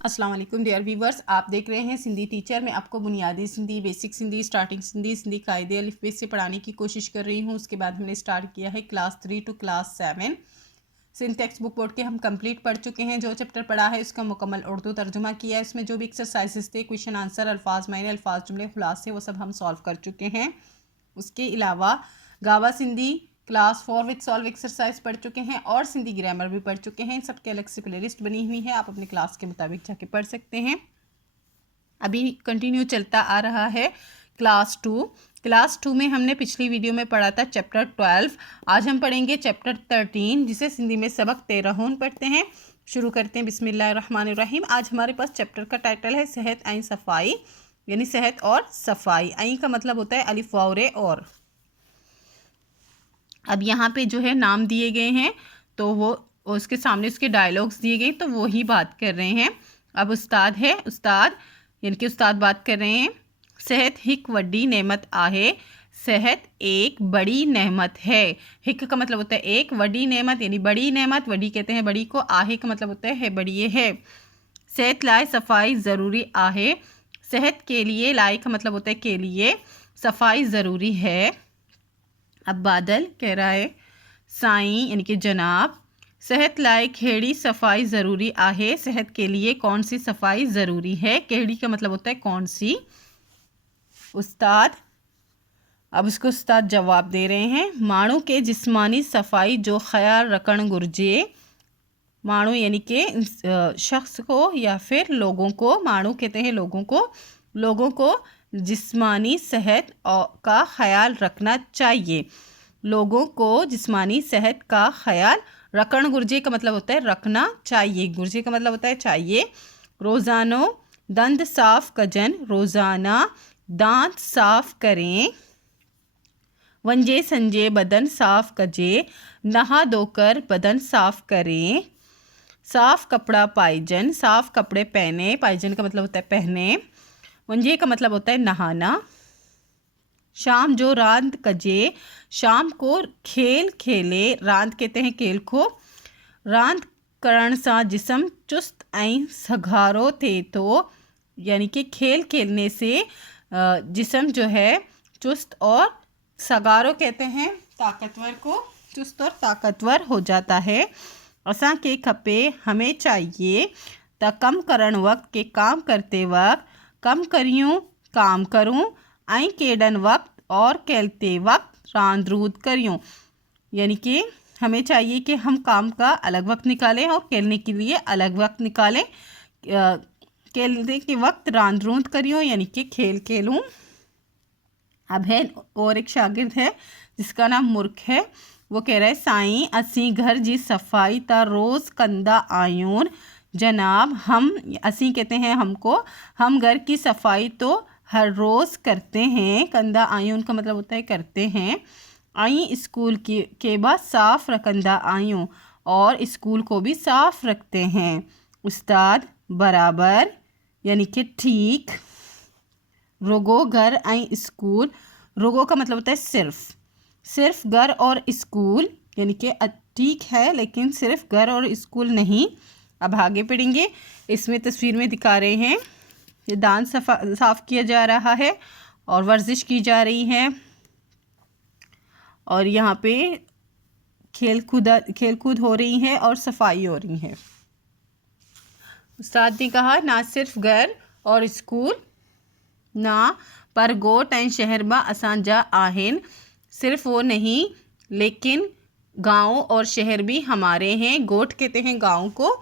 अस्सलाम वालेकुम dear viewers, आप देख रहे हैं सिंधी टीचर। मैं आपको बुनियादी सिंधी, बेसिक सिंधी, स्टार्टिंग सिंधी, सिंधी कायदे अलिफ़बे से पढ़ाने की कोशिश कर रही हूँ। उसके बाद हमने स्टार्ट किया है class 3 to class 7। Sindh text book board के हम कंप्लीट पढ़ चुके हैं। जो चैप्टर पढ़ा है उसका मुकम्मल उर्दू तर्जुमा किया है। उसमें जो भी एक्सरसाइजेस थे, क्वेश्चन आंसर, अल्फाज मायने, अल्फाज जुमले, खुलासे, वो सब हम सॉल्व कर चुके हैं। उसके अलावा गावा Sindhi class 4 with solve exercise पढ़ चुके हैं और सिंधी ग्रामर भी पढ़ चुके हैं। इन सब के अलग से प्ले लिस्ट बनी हुई है, आप अपने क्लास के मुताबिक जाके पढ़ सकते हैं। अभी कंटिन्यू चलता आ रहा है क्लास 2। क्लास 2 में हमने पिछली वीडियो में पढ़ा था चैप्टर 12। आज हम पढ़ेंगे चैप्टर 13, जिसे सिंधी में सबक 13 पढ़ते हैं। शुरू करते हैं बिस्मिल्लाहिर्रहमानिर्रहीम। आज हमारे पास चैप्टर का टाइटल है सेहत ऐं सफ़ाई, यानी सेहत और सफाई। ऐं का मतलब होता है अलिफ वाव रे और। अब यहाँ पे जो है नाम दिए गए हैं, तो वो उसके सामने उसके डायलॉग्स दिए गए, तो वो ही बात कर रहे हैं। अब उस्ताद है, उस्ताद यानी कि उस्ताद बात कर रहे हैं। सेहत हिक वड्डी नेमत आहे, सेहत एक बड़ी नेमत है। हिक का मतलब होता है एक, वड्डी नेमत यानी बड़ी नेमत, वड्डी कहते हैं बड़ी को, आहे का मतलब होता है बड़ी है। सेहत लाए सफाई ज़रूरी आहे, सेहत के लिए, लाए का मतलब होता है के लिए, सफाई ज़रूरी है। अब बादल कह रहा है साईं यानी कि जनाब, सेहत लाए खेड़ी सफाई ज़रूरी आहे, सेहत के लिए कौन सी सफाई ज़रूरी है। खेड़ी का मतलब होता है कौन सी। उस्ताद, अब उसको उस्ताद जवाब दे रहे हैं। माण्हू के जिस्मानी सफाई जो ख्याल रखण घुर्जे, माण्हू यानी कि शख्स को या फिर लोगों को, माण्हू कहते हैं लोगों को जिस्मानी सेहत का ख्याल रखना चाहिए। लोगों को जिस्मानी सेहत का ख्याल रखण घुर्जे का मतलब होता है रखना चाहिए, घुर्जे का मतलब होता है चाहिए। रोज़ानो दंद साफ कजन, रोज़ाना दांत साफ करें। वंजे संजे बदन साफ कजे, नहा धोकर बदन साफ करें। साफ कपड़ा पायजन, साफ कपड़े पहने, पायजन का मतलब होता है पहने। वंजे का मतलब होता है नहाना। शाम जो रांद कजे, शाम को खेल खेले, रांद कहते हैं खेल को। रांद करण सा जिस्म चुस्त ऐं सघारो थे, तो यानी कि खेल खेलने से जिस्म जो है चुस्त और, सगारो कहते हैं ताकतवर को, चुस्त और ताकतवर हो जाता है। असां के खपे हमें चाहिए, त कम करण वक्त के काम करते वक्त, कम करियूं काम करूं, ऐं केडन वक्त और कहते वक्त रांद रूद करियूं, यानी कि हमें चाहिए कि हम काम का अलग वक्त निकालें और खेलने के लिए अलग वक्त निकालें। खेलने के वक्त रांद रूद करियूं यानी कि खेल खेलूं। अब है और एक शागिर्द है जिसका नाम मुर्ख है। वो कह रहा है साईं असी घर जी सफाई ता रोज़ कंदा आयून, जनाब हम, असी कहते हैं हमको, हम घर की सफाई तो हर रोज़ करते हैं। कंदा आयून का मतलब होता है करते हैं। आई स्कूल के बाद साफ़ रखंदा आयूं, और स्कूल को भी साफ़ रखते हैं। उस्ताद बराबर यानी कि ठीक। रोगो घर ऐं स्कूल, रोगो का मतलब होता है सिर्फ घर और स्कूल, यानी कि ठीक है लेकिन सिर्फ घर और स्कूल नहीं। अब आगे पढ़ेंगे। इसमें तस्वीर में दिखा रहे हैं ये दांत साफ़ किया जा रहा है और वर्जिश की जा रही है, और यहाँ पे खेल कूद हो रही है और सफाई हो रही है। उस्ताद ने कहा ना सिर्फ घर और स्कूल ना, पर गोट ऐं शहर में असांजा आहिन, सिर्फ वो नहीं लेकिन गांव और शहर भी हमारे हैं। गोट कहते हैं गांव को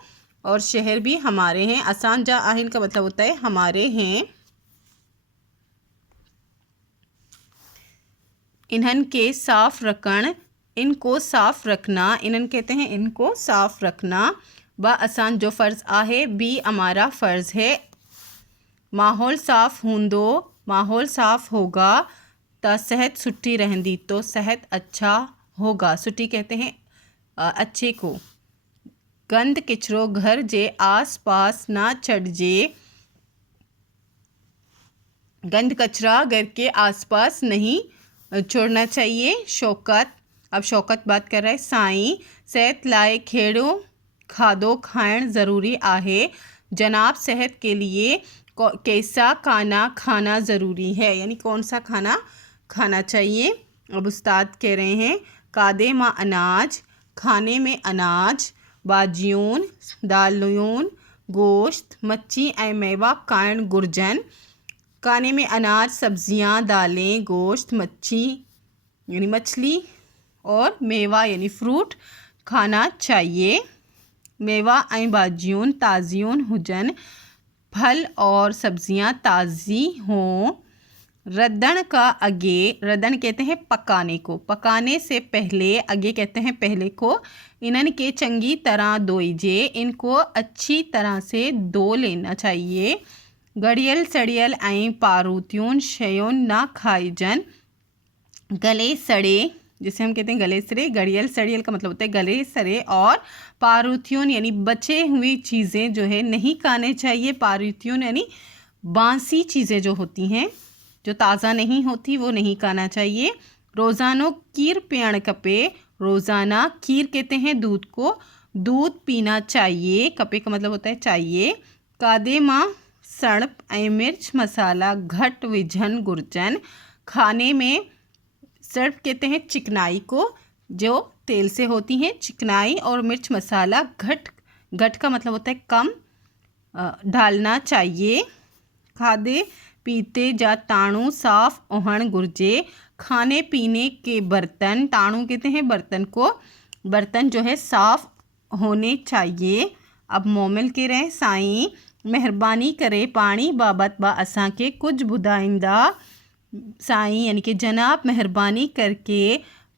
और शहर भी हमारे हैं। असांजा आहिन का मतलब होता है हमारे हैं। इन्हन के साफ रखण, इनको साफ रखना, इन्हन कहते हैं इनको साफ रखना। ब असान जो फ़र्ज़ आहे, भी हमारा फ़र्ज़ है। माहौल साफ़ हूंदो, माहौल साफ़ होगा, त सेहत सुठी रहंदी, तो सेहत अच्छा होगा। सुठी कहते हैं अच्छे को। गंद किचरो घर जे आस पास ना छड़जे, गंद कचरा घर के आसपास नहीं छोड़ना चाहिए। शौकत, अब शौकत बात कर रहा है। साईं सेहत लाए खेड़ो खाधो खाइण ज़रूरी आहे, जनाब सेहत के लिए कैसा खाना खाना ज़रूरी है, यानी कौन सा खाना खाना चाहिए। अब उस्ताद कह रहे हैं कादे माँ अनाज, खाने में अनाज, बाजियून दालून गोश्त, मच्छी ए मेवा कान गुरजन। खाने में अनाज सब्जियां, दालें, गोश्त, मच्छी यानी मछली और मेवा यानी फ्रूट खाना चाहिए। मेवा ए बाजियून ताज़ियून हुजन, फल और सब्जियां ताज़ी हों। रद्दन का अगे, रद्दन कहते हैं पकाने को, पकाने से पहले, अगे कहते हैं पहले को। इनन के चंगी तरह धोइजे, इनको अच्छी तरह से धो लेना चाहिए। गड़ियल सड़ियल ऐं पारूत्यून शयून ना खाइजन, गले सड़े जिसे हम कहते हैं गले सड़े, गड़ियल सड़ियल का मतलब होता है गले सड़े, और पारूत्यून यानी बचे हुई चीज़ें जो है नहीं खाने चाहिए। पारूत्यून यानी बासी चीज़ें जो होती हैं, जो ताज़ा नहीं होती, वो नहीं खाना चाहिए। रोज़ानो कीर पियण कपे, रोज़ाना कीर कहते हैं दूध को, दूध पीना चाहिए। कपे का मतलब होता है चाहिए। कादे माँ सड़प ए मिर्च मसाला घट विझन गुरजन, खाने में सड़प कहते हैं चिकनाई को, जो तेल से होती हैं चिकनाई, और मिर्च मसाला घट, घट का मतलब होता है कम, डालना चाहिए। खादे पीते जा ताणु साफ ओहण गुरजे, खाने पीने के बर्तन, ताणु कहते हैं बर्तन को, बर्तन जो है साफ होने चाहिए। अब मोमिल के रहे साईं मेहरबानी करे पानी बाबत बा असां के कुछ बुधाइंदा। साईं यानी कि जनाब मेहरबानी करके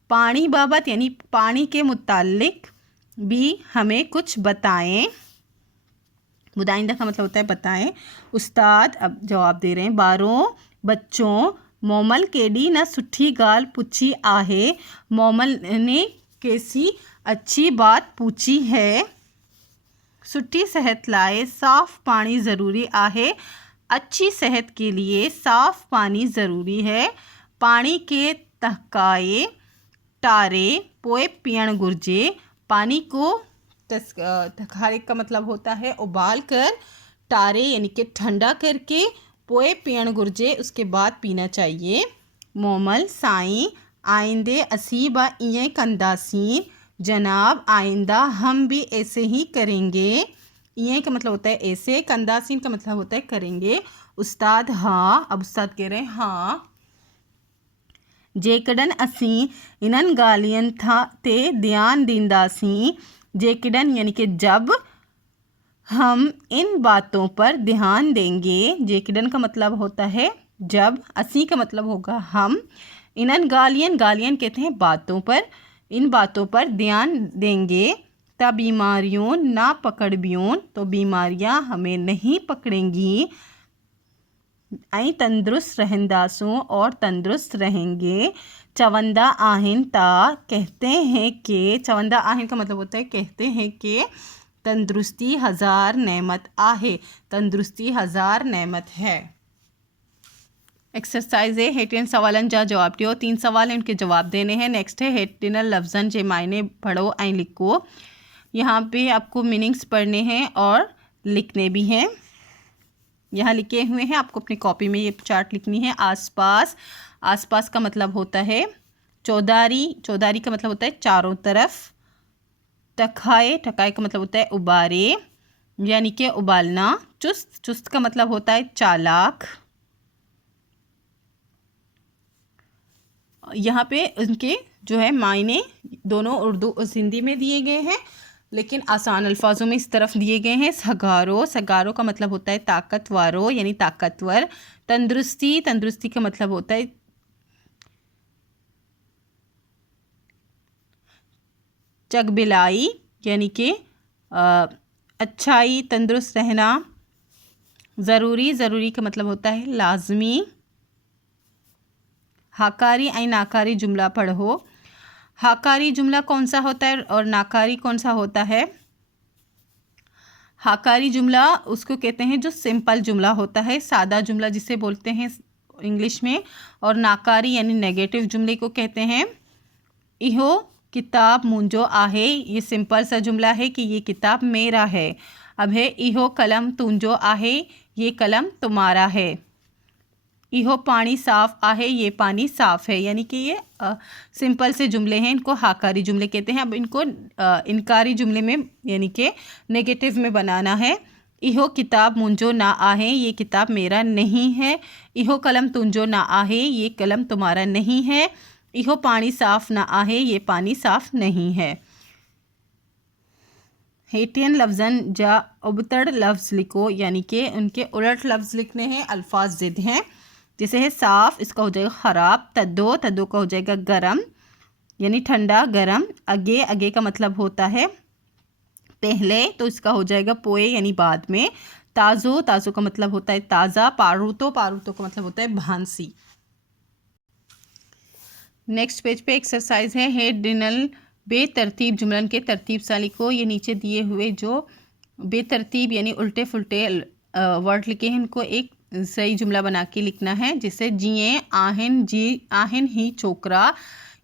पानी बाबत यानी पानी के मुतालिक भी हमें कुछ बताएं। बुधाइंदा का मतलब होता है बताएं। उस्ताद अब जवाब दे रहे हैं, बारों बच्चों मोमल केडी न सुठी गाल पूछी आहे, मोमल ने कैसी अच्छी बात पूछी है। सुठी सेहत लाए साफ़ पानी ज़रूरी आहे, अच्छी सेहत के लिए साफ़ पानी ज़रूरी है। पानी के तहकाए टारे पोए पियण गुरजे, पानी को तहकाए का मतलब होता है उबाल कर, टारे यानी कि ठंडा करके, पोए पियण गुरजे उसके बाद पीना चाहिए। मोमल साईं आइंदे असीबा इएं कंदासीं, जनाब आइंदा हम भी ऐसे ही करेंगे। ये का मतलब होता है ऐसे, कंदासीन का मतलब होता है करेंगे। उस्ताद हाँ, अब उस्ताद कह रहे हैं हाँ। जेकड़न असी इनन गालियन था ते ध्यान दींदासी, जेकड़न यानी कि जब हम इन बातों पर ध्यान देंगे। जेकड़न का मतलब होता है जब, असी का मतलब होगा हम, इनन गालियन, गालियन कहते हैं बातों पर, इन बातों पर ध्यान देंगे तब बीमारियों ना पकड़बियों, तो बीमारियां हमें नहीं पकड़ेंगी। आई तंदुरुस्त रहंदासों, और तंदुरुस्त रहेंगे। चवंदा आहिन ता कहते हैं कि, चवंदा आहिन का मतलब होता है कहते हैं कि, तंदुरुस्ती हज़ार नेमत आहे, तंदुरुस्ती हज़ार नेमत है। एक्सरसाइज है हेटिन सवालन जा जवाब दियो, 3 सवाल हैं उनके जवाब देने हैं। नेक्स्ट है हेटिनल लफ्ज़न जे मायने पढ़ो ऐं लिखो। यहाँ पे आपको मीनिंग्स पढ़ने हैं और लिखने भी हैं। यहाँ लिखे हुए हैं, आपको अपनी कॉपी में ये चार्ट लिखनी है। आसपास, आसपास का मतलब होता है चौधारी, चौधारी का मतलब होता है चारों तरफ। टकाए, टकाए का मतलब होता है उबारे यानी कि उबालना। चुस्त, चुस्त का मतलब होता है चालाक। यहाँ पे उनके जो है मायने दोनों उर्दू और हिंदी में दिए गए हैं, लेकिन आसान अल्फाजों में इस तरफ दिए गए हैं। सगारो, सगारो का मतलब होता है ताकतवारो यानी ताकतवर। तंदुरुस्ती, तंदुरुस्ती का मतलब होता है चगबिलाई यानी कि अच्छाई, तंदुरुस्त रहना। ज़रूरी, ज़रूरी का मतलब होता है लाजमी। हाकारी आई नाकारी जुमला पढ़ो। हाकारी जुमला कौन सा होता है और नाकारी कौन सा होता है? हाकारी जुमला उसको कहते हैं जो सिंपल जुमला होता है, सादा जुमला जिसे बोलते हैं इंग्लिश में। और नाकारी यानी नेगेटिव जुमले को कहते हैं इहो किताब मुंजो आहे, ये सिंपल सा जुमला है कि ये किताब मेरा है। अब है इहो कलम तुंजो आहे, ये कलम तुम्हारा है। इहो पानी साफ़ आहे, ये पानी साफ़ है। यानी कि ये सिंपल से जुमले हैं, इनको हाकारी जुमले कहते हैं। अब इनको इनकारी जुमले में यानी कि नेगेटिव में बनाना है। इहो किताब मुंजो ना आहे, ये किताब मेरा नहीं है। इहो कलम तुंजो ना आहे, ये कलम तुम्हारा नहीं है। इहो पानी साफ़ ना आहे, ये पानी साफ़ नहीं है। हेटियन लफ्ज़न जा उबतड़ लफ्ज़ लिखो, यानी कि उनके उलट लफ्ज़ लिखने हैं, अल्फाज ज़िद हैं। जैसे है साफ़, इसका हो जाएगा ख़राब। तद्दो, तद्दो का हो जाएगा गरम यानी ठंडा गरम। अगे, अगे का मतलब होता है पहले, तो इसका हो जाएगा पोए यानी बाद में। ताज़ो, ताज़ो का मतलब होता है ताज़ा। पारूतो, पारूतो का मतलब होता है भांसी। नेक्स्ट पेज पे एक्सरसाइज है हेड डिनल बेतरतीब जुमलन के तरतीब सा लिखो। ये नीचे दिए हुए जो बेतरतीब यानी उल्टे फुल्टे वर्ड लिखे हैं, इनको एक सही जुमला बना के लिखना है। जैसे जिए आहन, जी आहन ही छोकरा,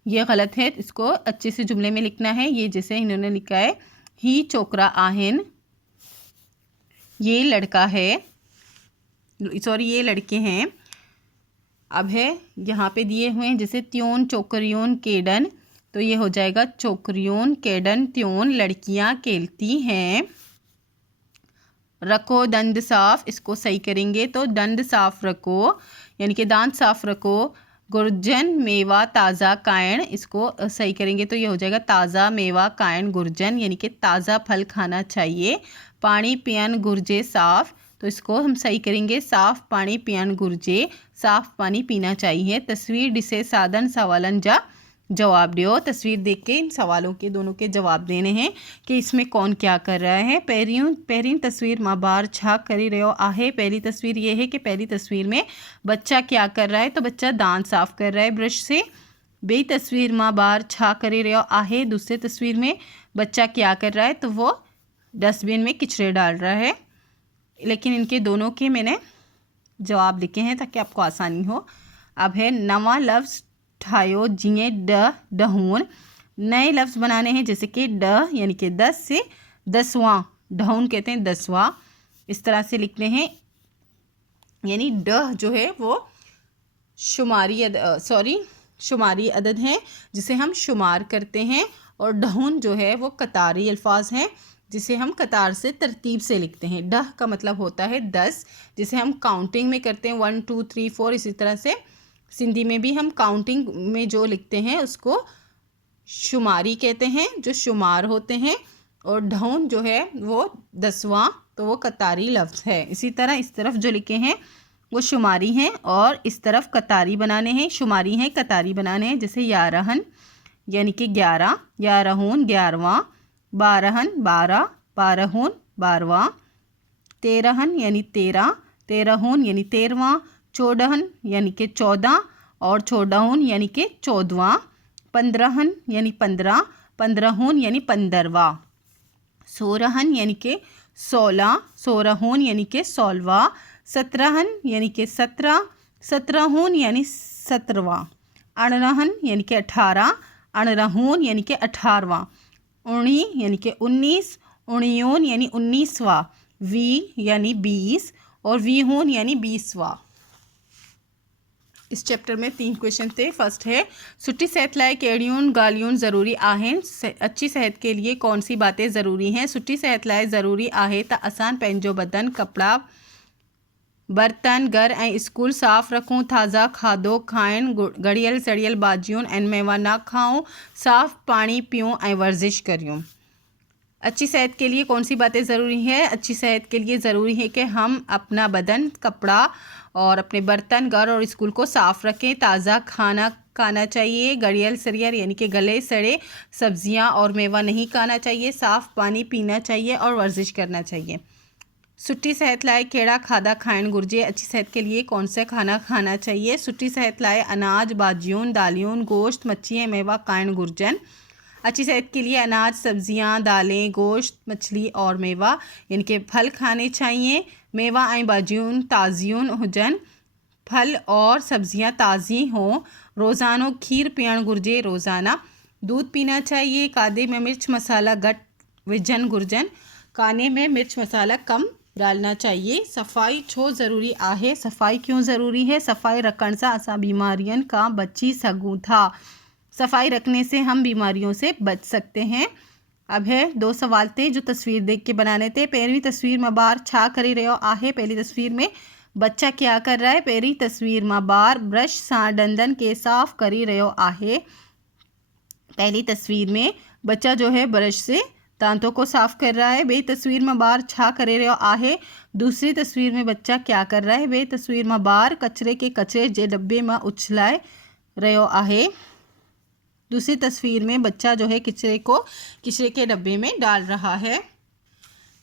ये गलत है, इसको अच्छे से जुमले में लिखना है। ये जैसे इन्होंने लिखा है ही छोकरा आहन, ये लड़का है, सॉरी ये लड़के हैं। अब है यहाँ पे दिए हुए हैं जैसे त्योन चोकरियोन केडन, तो ये हो जाएगा चोकरियोन केडन त्योन, लड़कियाँ खेलती हैं। रखो दंद साफ, इसको सही करेंगे तो दंद साफ रखो यानी कि दांत साफ रखो। गुर्जन मेवा ताज़ा कायन, इसको सही करेंगे तो ये हो जाएगा ताज़ा मेवा कायन गुर्जन, यानी कि ताज़ा फल खाना चाहिए। पानी पियन गुर्जे साफ़, तो इसको हम सही करेंगे साफ़ पानी पियन गुर्जे, साफ़ पानी पीना चाहिए। तस्वीर डिसे साधन सवालन जा जवाब दो, तस्वीर देख के इन सवालों के दोनों के जवाब देने हैं कि इसमें कौन क्या कर रहा है। पहली तस्वीर माँ बार छा करी रहो आहे, पहली तस्वीर ये है कि पहली तस्वीर में बच्चा क्या कर रहा है, तो बच्चा दांत साफ कर रहा है ब्रश से। बे तस्वीर माँ बार छा करी रहो आहे, दूसरी तस्वीर में बच्चा क्या कर रहा है, तो वो डस्टबिन में कचरे डाल रहा है। लेकिन इनके दोनों के मैंने जवाब लिखे हैं ताकि आपको आसानी हो। अब है नवा लफ्ज़ ठायो जिए ड डहून, नए लफ्ज़ बनाने हैं जैसे कि ड यानी कि 10 से 10वां, डहून कहते हैं 10वां, इस तरह से लिखते हैं। यानी ड जो है वो शुमारी अदद है जिसे हम शुमार करते हैं, और डहून जो है वो कतारी अल्फाज हैं जिसे हम कतार से तरतीब से लिखते हैं। डह का मतलब होता है 10, जिसे हम काउंटिंग में करते हैं 1 2 3 4, इसी तरह से सिंधी में भी हम काउंटिंग में जो लिखते हैं उसको शुमारी कहते हैं, जो शुमार होते हैं। और ढौन जो है वो 10वां, तो वो कतारी लफ्ज़ है। इसी तरह इस तरफ जो लिखे हैं वो शुमारी हैं और इस तरफ कतारी बनाने हैं, शुमारी हैं कतारी बनाने हैं। जैसे यारहन यानी कि 11, यारहून 11वां, बारहन 12, बारहून 12वां, तेरहन यानी 13, तेरहून यानी 13वां, चौदहन यानी कि 14 और चौदहून यानी कि 14वां, पंद्रहन यानी 15, पंद्रहून यानी 15वां, सोलहन यानी कि 16, सोलहून यानी कि 16वां, सत्रहन यानी कि 17, सत्रहून यानी 17वां, अठारहन यानी कि 18, अठारहून यानी कि 18वां, उन्नी यानी कि 19, उन्नियोन यानी 19वां, वी यानी 20 और वीहून यानी 20वां। इस चैप्टर में 3 क्वेश्चन थे। फर्स्ट है सुट्टी सेहत लाए केड़ियून गालियून ज़रूरी आहें, अच्छी सेहत के लिए कौन सी बातें ज़रूरी हैं। सुट्टी सेहत लाए ज़रूरी आहे त असान पंहिंजो बदन, कपड़ा, बर्तन, घर ऐं स्कूल साफ़ रखूं, ताज़ा खाधो खाइण, गड़ियल सड़ियल भाजियूं ऐं मेवा ना खाऊं, साफ़ पानी पीऊं ऐं वर्जिश करियूं। अच्छी सेहत के लिए कौन सी बातें ज़रूरी है। अच्छी सेहत के लिए ज़रूरी है कि हम अपना बदन, कपड़ा और अपने बर्तन, घर और स्कूल को साफ़ रखें, ताज़ा खाना खाना चाहिए, गड़ियल सड़ियल यानी कि गले सड़े सब्जियां और मेवा नहीं खाना चाहिए, साफ़ पानी पीना चाहिए और वर्जिश करना चाहिए। सुट्टी सेहत लाए केड़ा खाधा खाइण घुर्जे, अच्छी सेहत के लिए कौन सा खाना खाना चाहिए। सुट्टी सेहत लाए अनाज, भाजियूं, दालियूं, गोश्त, मच्छी, मेवा खाइण घुर्जन। अच्छी सेहत के लिए अनाज, सब्जियां, दालें, गोश्त, मछली और मेवा यानी कि फल खाने चाहिए। मेवा ऐं भाजियूं ताज़ियूं हुजन, फल और सब्जियां ताज़ी हों। रोज़ानो खीर पीअण घुर्जे, रोज़ाना दूध पीना चाहिए। खाधे में मिर्च मसाला घटि विझण घुर्जन, खाने में मिर्च मसाला कम डालना चाहिए। सफाई छो ज़रूरी आहे। सफाई क्यों ज़रूरी है? सफाई रखण सां असां बीमारियन का बची सकूं था। सफाई रखने से हम बीमारियों से बच सकते हैं। अब है 2 सवाल थे जो तस्वीर देख के बनाने थे। पहिरीं तस्वीर में ॿार छा करे रहियो आहे? पहली तस्वीर में बच्चा क्या कर रहा है? पहिरीं तस्वीर में ॿार ब्रश सां डंदन के साफ़ करी रहियो आहे। पहली तस्वीर में बच्चा जो है ब्रश से दांतों को साफ कर रहा है। बे तस्वीर में ॿार छा करे रहियो आहे? दूसरी तस्वीर में बच्चा क्या कर रहा है? बे तस्वीर में ॿार कचरे जे डब्बे में उछलाए रहियो आहे। दूसरी तस्वीर में बच्चा जो है कचरे के डब्बे में डाल रहा है।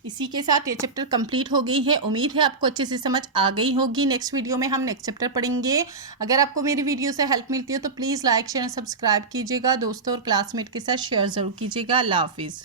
इसी के साथ ये चैप्टर कंप्लीट हो गई है। उम्मीद है आपको अच्छे से समझ आ गई होगी। नेक्स्ट वीडियो में हम नेक्स्ट चैप्टर पढ़ेंगे। अगर आपको मेरी वीडियो से हेल्प मिलती हो तो प्लीज़ लाइक शेयर सब्सक्राइब कीजिएगा। दोस्तों और क्लासमेट के साथ शेयर ज़रूर कीजिएगा। अल्लाह हाफिज़।